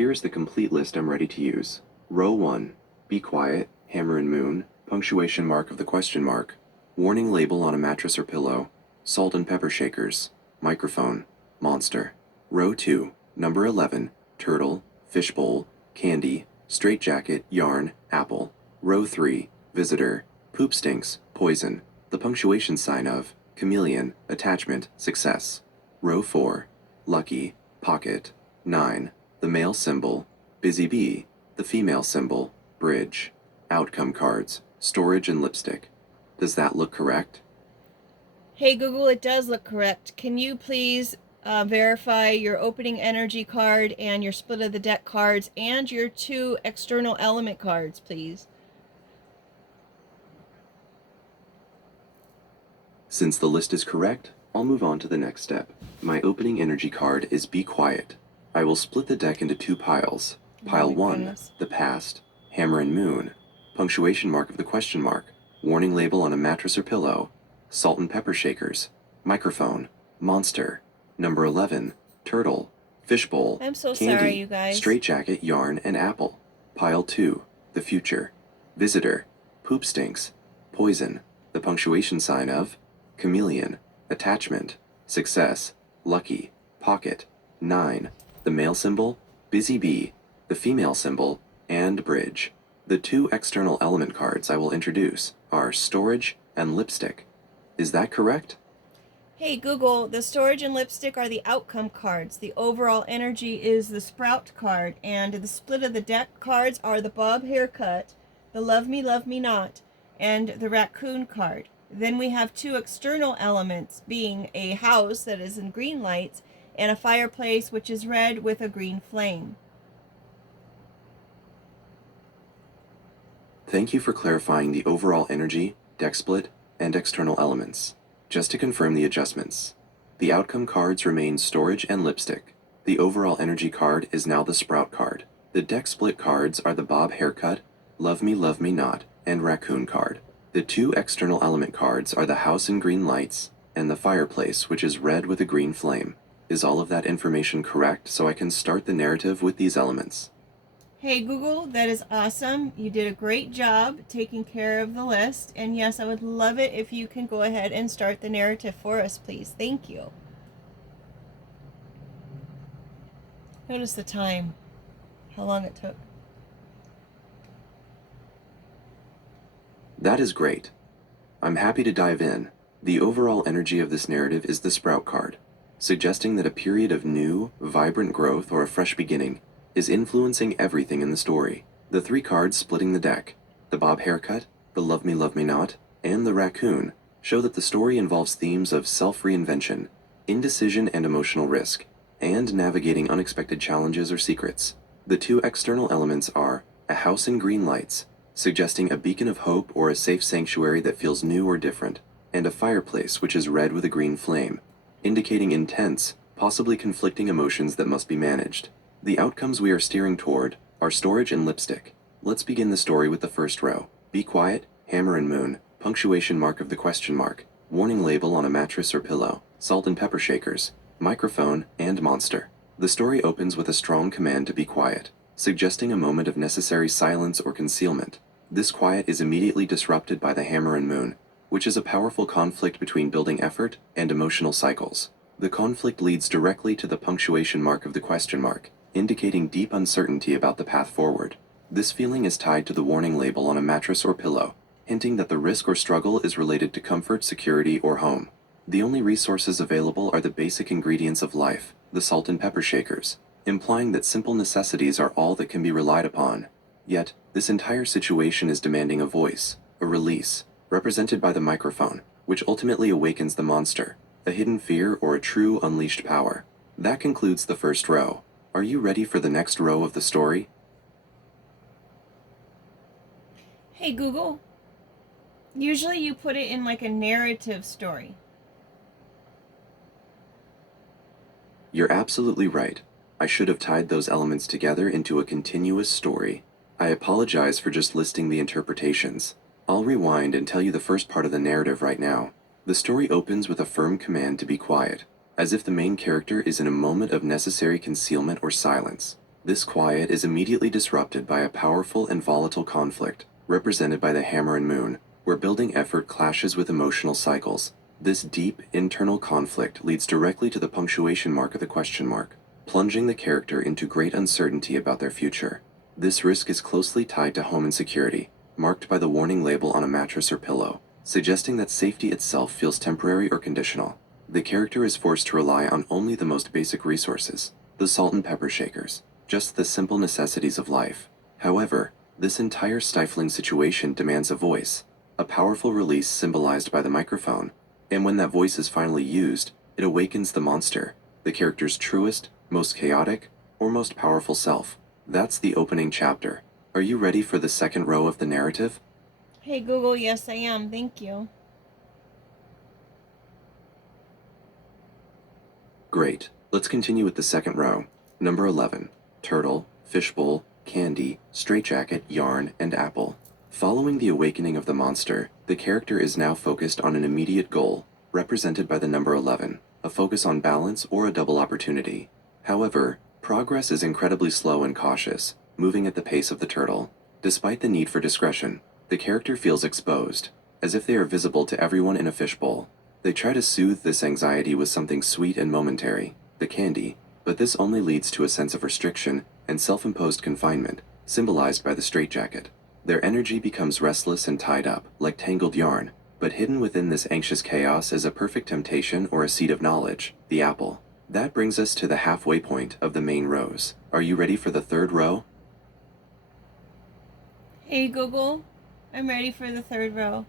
Here's the complete list I'm ready to use. Row 1. Be quiet, hammer and moon, punctuation mark of the question mark, warning label on a mattress or pillow, salt and pepper shakers, microphone, monster. Row 2. Number 11. Turtle, fishbowl, candy, straitjacket, yarn, apple. Row 3. Visitor, poop stinks, poison, the punctuation sign of, chameleon, attachment, success. Row 4. Lucky, pocket, 9. The male symbol, busy bee, the female symbol, bridge. Outcome cards, storage and lipstick. Does that look correct? Hey Google, it does look correct. Can you please verify your opening energy card and your split of the deck cards and your 2 external element cards, please? Since the list is correct, I'll move on to the next step. My opening energy card is Be Quiet. I will split the deck into 2 piles. Pile 1, the past, hammer and moon, punctuation mark of the question mark, warning label on a mattress or pillow, salt and pepper shakers, microphone, monster. Number 11, turtle, fishbowl, I'm so candy, sorry, you guys. straitjacket, yarn, and apple. Pile 2, the future, visitor, poop stinks, poison, the punctuation sign of, chameleon, attachment, success, lucky, pocket, 9, the male symbol, busy bee, the female symbol, and bridge. The 2 external element cards I will introduce are storage and lipstick. Is that correct? Hey Google, the storage and lipstick are the outcome cards. The overall energy is the sprout card, and the split of the deck cards are the bob haircut, the love me not, and the raccoon card. Then we have 2 external elements, being a house that is in green lights and a fireplace which is red with a green flame. Thank you for clarifying the overall energy, deck split, and external elements. Just to confirm the adjustments, the outcome cards remain storage and lipstick. The overall energy card is now the sprout card. The deck split cards are the bob haircut, love me not, and raccoon card. The 2 external element cards are the house in green lights and the fireplace, which is red with a green flame. Is all of that information correct so I can start the narrative with these elements? Hey Google, that is awesome. You did a great job taking care of the list. And yes, I would love it if you can go ahead and start the narrative for us, please. Thank you. Notice the time, how long it took. That is great. I'm happy to dive in. The overall energy of this narrative is the sprout card, suggesting that a period of new, vibrant growth or a fresh beginning is influencing everything in the story. The 3 cards splitting the deck, the bob haircut, the love me not, and the raccoon, show that the story involves themes of self-reinvention, indecision and emotional risk, and navigating unexpected challenges or secrets. The 2 external elements are a house in green lights, suggesting a beacon of hope or a safe sanctuary that feels new or different, and a fireplace which is red with a green flame, indicating intense, possibly conflicting emotions that must be managed. The outcomes we are steering toward are storage and lipstick. Let's begin the story with the first row. Be quiet, hammer and moon, punctuation mark of the question mark, warning label on a mattress or pillow, salt and pepper shakers, microphone, and monster. The story opens with a strong command to be quiet, suggesting a moment of necessary silence or concealment. This quiet is immediately disrupted by the hammer and moon, which is a powerful conflict between building effort and emotional cycles. The conflict leads directly to the punctuation mark of the question mark, indicating deep uncertainty about the path forward. This feeling is tied to the warning label on a mattress or pillow, hinting that the risk or struggle is related to comfort, security, or home. The only resources available are the basic ingredients of life, the salt and pepper shakers, implying that simple necessities are all that can be relied upon. Yet, this entire situation is demanding a voice, a release, represented by the microphone, which ultimately awakens the monster, a hidden fear or a true unleashed power. That concludes the first row. Are you ready for the next row of the story? Hey Google, usually you put it in like a narrative story. You're absolutely right. I should have tied those elements together into a continuous story. I apologize for just listing the interpretations. I'll rewind and tell you the first part of the narrative right now. The story opens with a firm command to be quiet, as if the main character is in a moment of necessary concealment or silence. This quiet is immediately disrupted by a powerful and volatile conflict, represented by the hammer and moon, where building effort clashes with emotional cycles. This deep, internal conflict leads directly to the punctuation mark of the question mark, plunging the character into great uncertainty about their future. This risk is closely tied to home insecurity, marked by the warning label on a mattress or pillow, suggesting that safety itself feels temporary or conditional. The character is forced to rely on only the most basic resources, the salt and pepper shakers, just the simple necessities of life. However, this entire stifling situation demands a voice, a powerful release symbolized by the microphone, and when that voice is finally used, it awakens the monster, the character's truest, most chaotic, or most powerful self. That's the opening chapter. Are you ready for the second row of the narrative? Hey Google, yes I am, thank you. Great. Let's continue with the second row. Number 11. Turtle, fishbowl, candy, straitjacket, yarn, and apple. Following the awakening of the monster, the character is now focused on an immediate goal, represented by the number 11, a focus on balance or a double opportunity. However, progress is incredibly slow and cautious, moving at the pace of the turtle. Despite the need for discretion, the character feels exposed, as if they are visible to everyone in a fishbowl. They try to soothe this anxiety with something sweet and momentary, the candy, but this only leads to a sense of restriction and self-imposed confinement, symbolized by the straitjacket. Their energy becomes restless and tied up, like tangled yarn, but hidden within this anxious chaos is a perfect temptation or a seed of knowledge, the apple. That brings us to the halfway point of the main rows. Are you ready for the third row? Hey Google, I'm ready for the third row.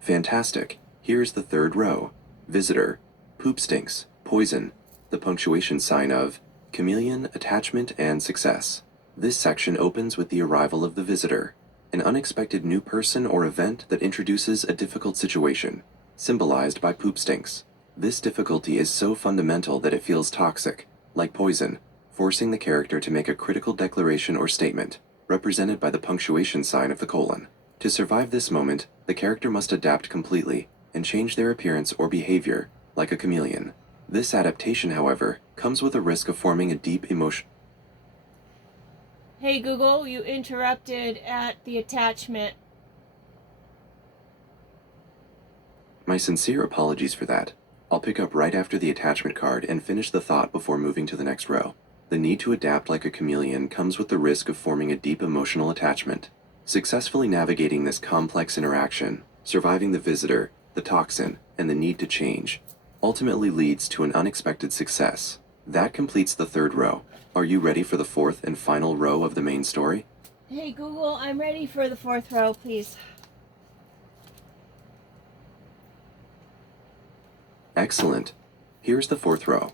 Fantastic. Here's the third row. Visitor, poop stinks, poison, the punctuation sign of chameleon, attachment, and success. This section opens with the arrival of the visitor, an unexpected new person or event that introduces a difficult situation, symbolized by poop stinks. This difficulty is so fundamental that it feels toxic, like poison, forcing the character to make a critical declaration or statement, represented by the punctuation sign of the colon. To survive this moment, the character must adapt completely and change their appearance or behavior, like a chameleon. This adaptation, however, comes with a risk of forming a deep emotion. Hey Google, you interrupted at the attachment. My sincere apologies for that. I'll pick up right after the attachment card and finish the thought before moving to the next row. The need to adapt like a chameleon comes with the risk of forming a deep emotional attachment. Successfully navigating this complex interaction, surviving the visitor, the toxin, and the need to change, ultimately leads to an unexpected success. That completes the third row. Are you ready for the fourth and final row of the main story? Hey Google, I'm ready for the fourth row, please. Excellent. Here's the fourth row.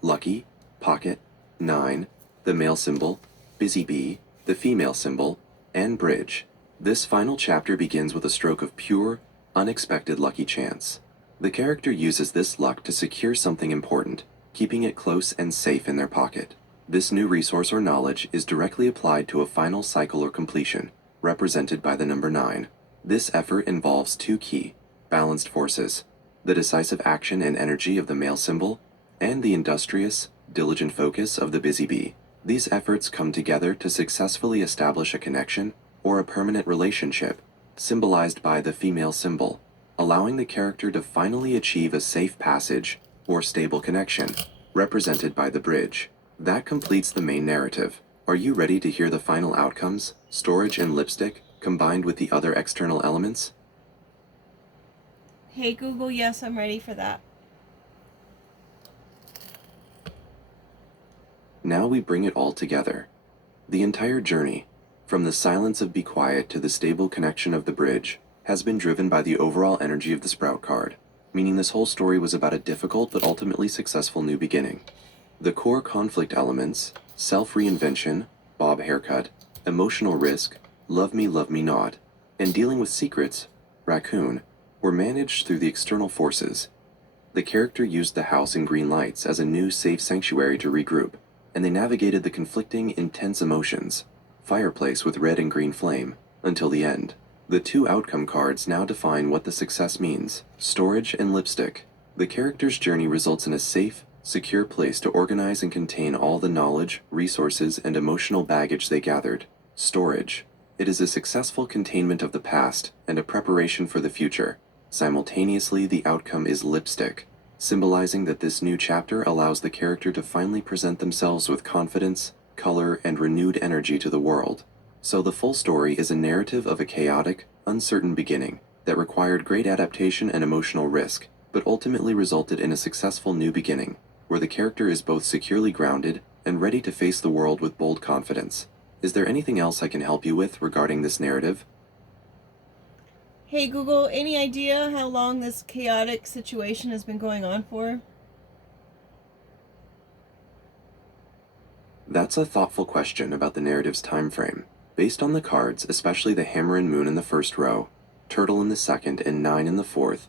Lucky, pocket, 9, the male symbol, busy bee, the female symbol, and bridge. This final chapter begins with a stroke of pure, unexpected lucky chance. The character uses this luck to secure something important, keeping it close and safe in their pocket. This new resource or knowledge is directly applied to a final cycle or completion, represented by the number 9. This effort involves two key, balanced forces: the decisive action and energy of the male symbol, and the industrious, diligent focus of the busy bee. These efforts come together to successfully establish a connection or a permanent relationship, symbolized by the female symbol, allowing the character to finally achieve a safe passage or stable connection, represented by the bridge. That completes the main narrative. Are you ready to hear the final outcomes, storage and lipstick, combined with the other external elements? Hey Google, yes, I'm ready for that. Now we bring it all together. The entire journey, from the silence of Be Quiet to the stable connection of the bridge, has been driven by the overall energy of the Sprout card, meaning this whole story was about a difficult but ultimately successful new beginning. The core conflict elements, self-reinvention, bob haircut, emotional risk, love me not, and dealing with secrets, raccoon, were managed through the external forces. The character used the house and green lights as a new safe sanctuary to regroup, and they navigated the conflicting, intense emotions, fireplace with red and green flame, until the end. The two outcome cards now define what the success means: storage and lipstick. The character's journey results in a safe, secure place to organize and contain all the knowledge, resources, and emotional baggage they gathered. Storage. It is a successful containment of the past and a preparation for the future. Simultaneously, the outcome is lipstick, symbolizing that this new chapter allows the character to finally present themselves with confidence, color, and renewed energy to the world. So the full story is a narrative of a chaotic, uncertain beginning that required great adaptation and emotional risk, but ultimately resulted in a successful new beginning, where the character is both securely grounded and ready to face the world with bold confidence. Is there anything else I can help you with regarding this narrative? Hey Google, any idea how long this chaotic situation has been going on for? That's a thoughtful question about the narrative's time frame. Based on the cards, especially the Hammer and Moon in the first row, Turtle in the second, and 9 in the fourth,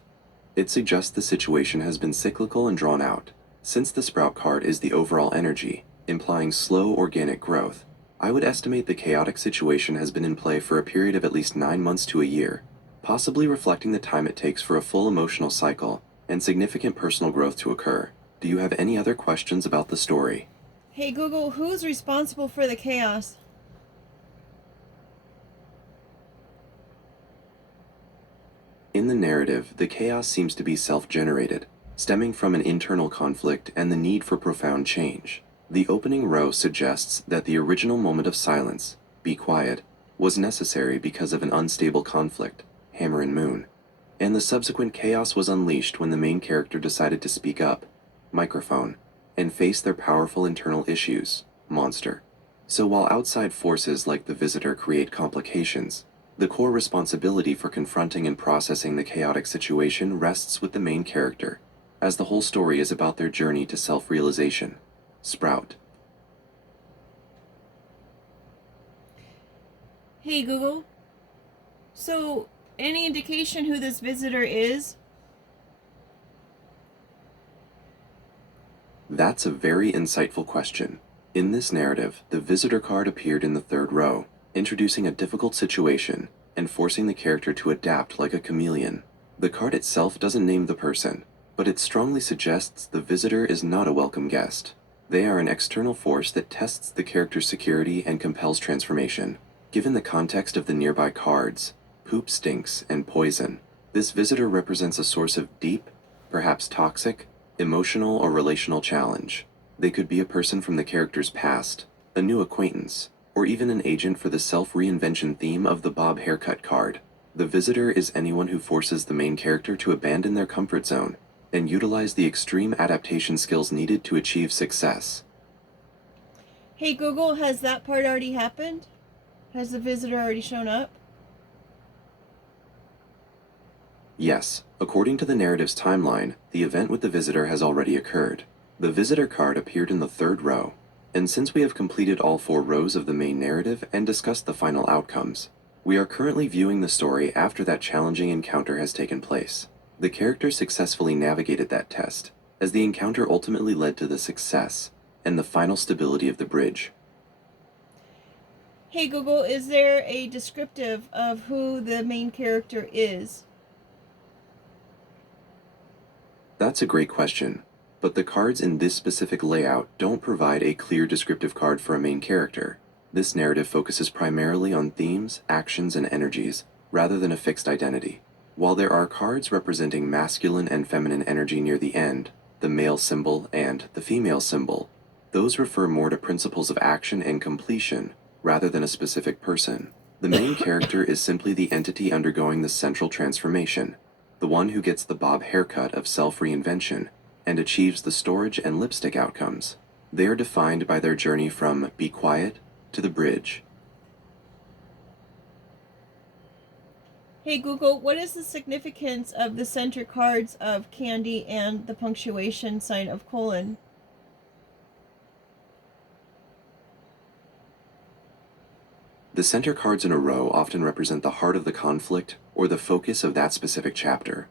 it suggests the situation has been cyclical and drawn out. Since the Sprout card is the overall energy, implying slow organic growth, I would estimate the chaotic situation has been in play for a period of at least 9 months to a year, possibly reflecting the time it takes for a full emotional cycle and significant personal growth to occur. Do you have any other questions about the story? Hey Google, who's responsible for the chaos? In the narrative, the chaos seems to be self-generated, stemming from an internal conflict and the need for profound change. The opening row suggests that the original moment of silence, be quiet, was necessary because of an unstable conflict, Hammer and Moon, and the subsequent chaos was unleashed when the main character decided to speak up, microphone, and face their powerful internal issues, monster. So while outside forces like the Visitor create complications, the core responsibility for confronting and processing the chaotic situation rests with the main character, as the whole story is about their journey to self-realization. Sprout. Hey Google, so any indication who this visitor is? That's a very insightful question. In this narrative, the Visitor card appeared in the third row, introducing a difficult situation and forcing the character to adapt like a chameleon. The card itself doesn't name the person, but it strongly suggests the Visitor is not a welcome guest. They are an external force that tests the character's security and compels transformation. Given the context of the nearby cards, Poop Stinks and Poison, this Visitor represents a source of deep, perhaps toxic, emotional or relational challenge. They could be a person from the character's past, a new acquaintance, or even an agent for the self-reinvention theme of the Bob Haircut card. The Visitor is anyone who forces the main character to abandon their comfort zone and utilize the extreme adaptation skills needed to achieve success. Hey Google, has that part already happened? Has the visitor already shown up? Yes, according to the narrative's timeline, the event with the Visitor has already occurred. The Visitor card appeared in the third row, and since we have completed all 4 rows of the main narrative and discussed the final outcomes, we are currently viewing the story after that challenging encounter has taken place. The character successfully navigated that test, as the encounter ultimately led to the success and the final stability of the bridge. Hey Google, is there a descriptive of who the main character is? That's a great question, but the cards in this specific layout don't provide a clear descriptive card for a main character. This narrative focuses primarily on themes, actions, and energies, rather than a fixed identity. While there are cards representing masculine and feminine energy near the end, the male symbol and the female symbol, those refer more to principles of action and completion rather than a specific person. The main character is simply the entity undergoing the central transformation, the one who gets the bob haircut of self-reinvention and achieves the storage and lipstick outcomes. They are defined by their journey from be quiet to the bridge. Hey Google, what is the significance of the center cards of candy and the punctuation sign of colon? The center cards in a row often represent the heart of the conflict or the focus of that specific chapter.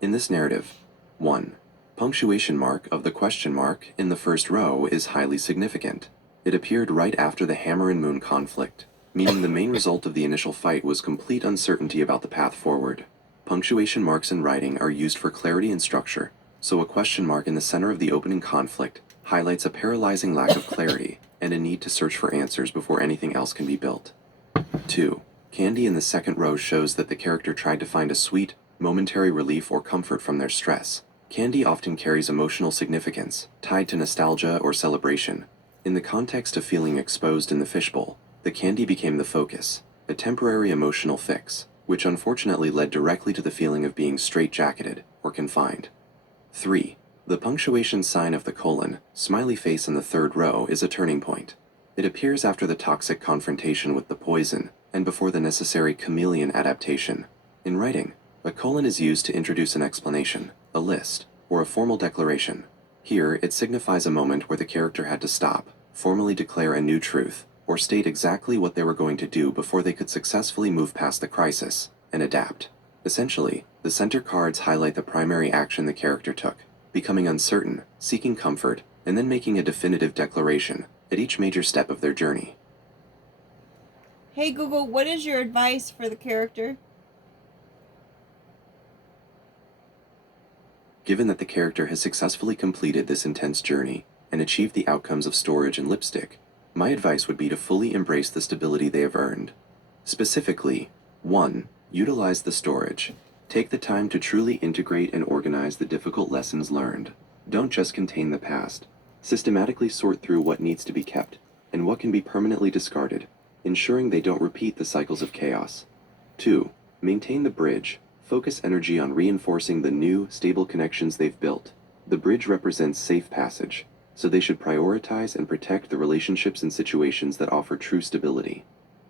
In this narrative, 1. Punctuation mark of the question mark in the first row is highly significant. It appeared right after the Hammer and Moon conflict, meaning the main result of the initial fight was complete uncertainty about the path forward. Punctuation marks in writing are used for clarity and structure, so a question mark in the center of the opening conflict highlights a paralyzing lack of clarity and a need to search for answers before anything else can be built. 2. Candy in the second row shows that the character tried to find a sweet, momentary relief or comfort from their stress. Candy often carries emotional significance, tied to nostalgia or celebration. In the context of feeling exposed in the fishbowl, the candy became the focus, a temporary emotional fix, which unfortunately led directly to the feeling of being straitjacketed or confined. 3. The punctuation sign of the colon, smiley face in the third row, is a turning point. It appears after the toxic confrontation with the poison and before the necessary chameleon adaptation. In writing, a colon is used to introduce an explanation, a list, or a formal declaration. Here, it signifies a moment where the character had to stop, formally declare a new truth, or state exactly what they were going to do before they could successfully move past the crisis and adapt. Essentially, the center cards highlight the primary action the character took, becoming uncertain, seeking comfort, and then making a definitive declaration at each major step of their journey. Hey Google, what is your advice for the character? Given that the character has successfully completed this intense journey and achieved the outcomes of storage and lipstick, my advice would be to fully embrace the stability they have earned. Specifically, 1. Utilize the storage. Take the time to truly integrate and organize the difficult lessons learned. Don't just contain the past. Systematically sort through what needs to be kept and what can be permanently discarded, ensuring they don't repeat the cycles of chaos. 2. Maintain the bridge. Focus energy on reinforcing the new, stable connections they've built. The bridge represents safe passage, so they should prioritize and protect the relationships and situations that offer true stability.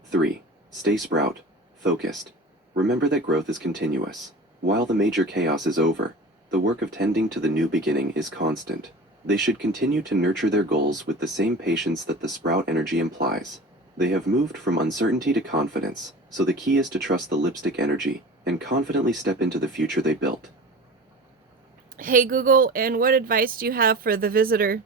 3. Stay sprout, focused. Remember that growth is continuous. While the major chaos is over, the work of tending to the new beginning is constant. They should continue to nurture their goals with the same patience that the sprout energy implies. They have moved from uncertainty to confidence, so the key is to trust the lipstick energy and confidently step into the future they built. Hey Google, and what advice do you have for the visitor?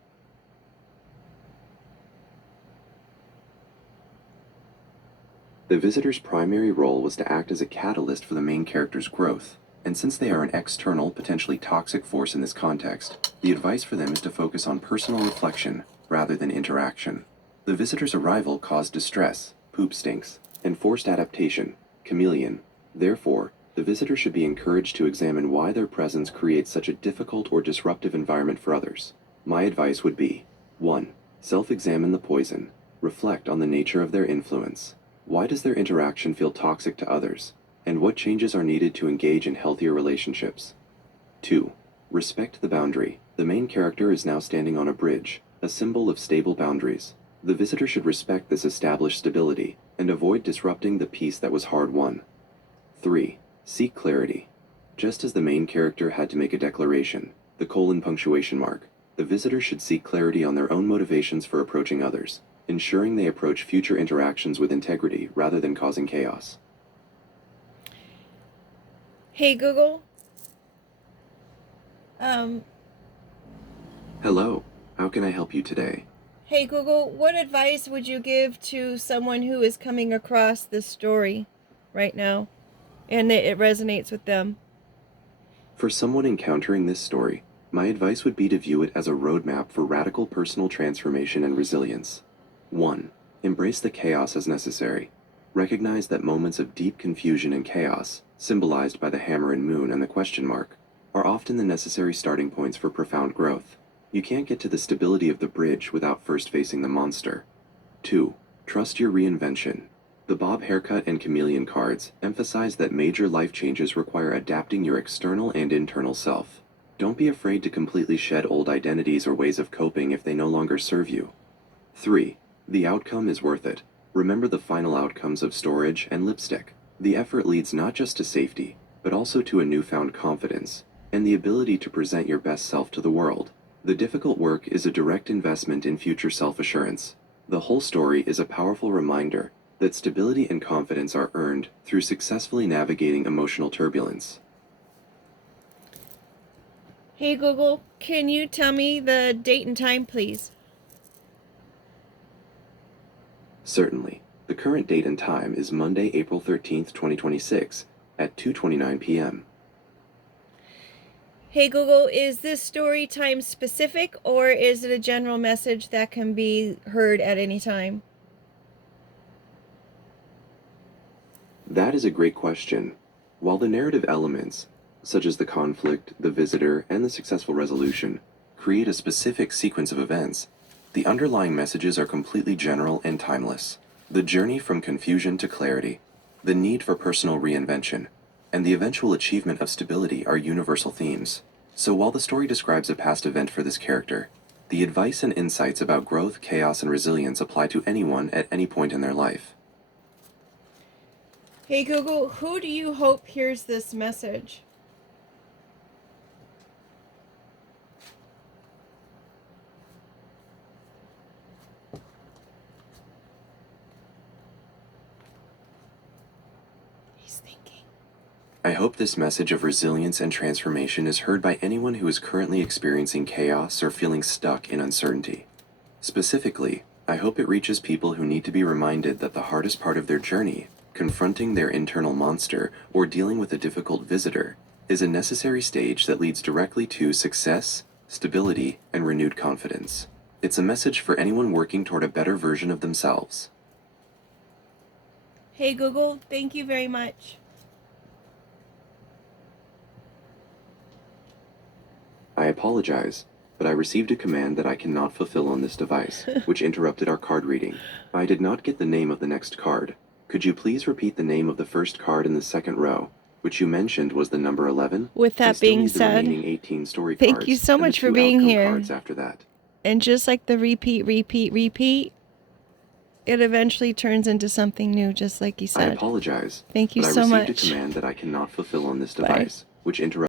The visitor's primary role was to act as a catalyst for the main character's growth, and since they are an external, potentially toxic force in this context, the advice for them is to focus on personal reflection rather than interaction. The visitor's arrival caused distress, poop stinks, and forced adaptation, chameleon. Therefore, the visitor should be encouraged to examine why their presence creates such a difficult or disruptive environment for others. My advice would be: 1. Self-examine the poison. Reflect on the nature of their influence. Why does their interaction feel toxic to others? And what changes are needed to engage in healthier relationships? 2. Respect the boundary. The main character is now standing on a bridge, a symbol of stable boundaries. The visitor should respect this established stability and avoid disrupting the peace that was hard won. 3. Seek clarity. Just as the main character had to make a declaration, the colon punctuation mark, the visitor should seek clarity on their own motivations for approaching others, ensuring they approach future interactions with integrity rather than causing chaos. Hey Google. Hello, how can I help you today? Hey Google, what advice would you give to someone who is coming across this story right now and it resonates with them? For someone encountering this story, my advice would be to view it as a roadmap for radical personal transformation and resilience. 1. Embrace the chaos as necessary. Recognize that moments of deep confusion and chaos, symbolized by the hammer and moon and the question mark, are often the necessary starting points for profound growth. You can't get to the stability of the bridge without first facing the monster. 2. Trust your reinvention. The Bob Haircut and Chameleon cards emphasize that major life changes require adapting your external and internal self. Don't be afraid to completely shed old identities or ways of coping if they no longer serve you. 3. The outcome is worth it. Remember the final outcomes of storage and lipstick. The effort leads not just to safety, but also to a newfound confidence and the ability to present your best self to the world. The difficult work is a direct investment in future self-assurance. The whole story is a powerful reminder that stability and confidence are earned through successfully navigating emotional turbulence. Hey Google, can you tell me the date and time, please? Certainly. The current date and time is Monday, April 13th, 2026 at 2:29 p.m. Hey Google, is this story time specific or is it a general message that can be heard at any time? That is a great question. While the narrative elements, such as the conflict, the visitor, and the successful resolution, create a specific sequence of events, the underlying messages are completely general and timeless. The journey from confusion to clarity, the need for personal reinvention, and the eventual achievement of stability are universal themes. So while the story describes a past event for this character, the advice and insights about growth, chaos, and resilience apply to anyone at any point in their life. Hey Google, who do you hope hears this message? He's thinking. I hope this message of resilience and transformation is heard by anyone who is currently experiencing chaos or feeling stuck in uncertainty. Specifically, I hope it reaches people who need to be reminded that the hardest part of their journey, confronting their internal monster or dealing with a difficult visitor, is a necessary stage that leads directly to success, stability, and renewed confidence. It's a message for anyone working toward a better version of themselves. Hey Google, thank you very much. I apologize, but I received a command that I cannot fulfill on this device, which interrupted our card reading. I did not get the name of the next card. Could you please repeat the name of the first card in the second row, which you mentioned was the number 11? With I that still being need the said, remaining 18 story thank cards you so and the much for 2 being outcome here. cards after that. And just like the repeat, it eventually turns into something new, just like you I said. apologize, Thank you but I so received much. a command that I cannot fulfill on this Bye. device, which interrupted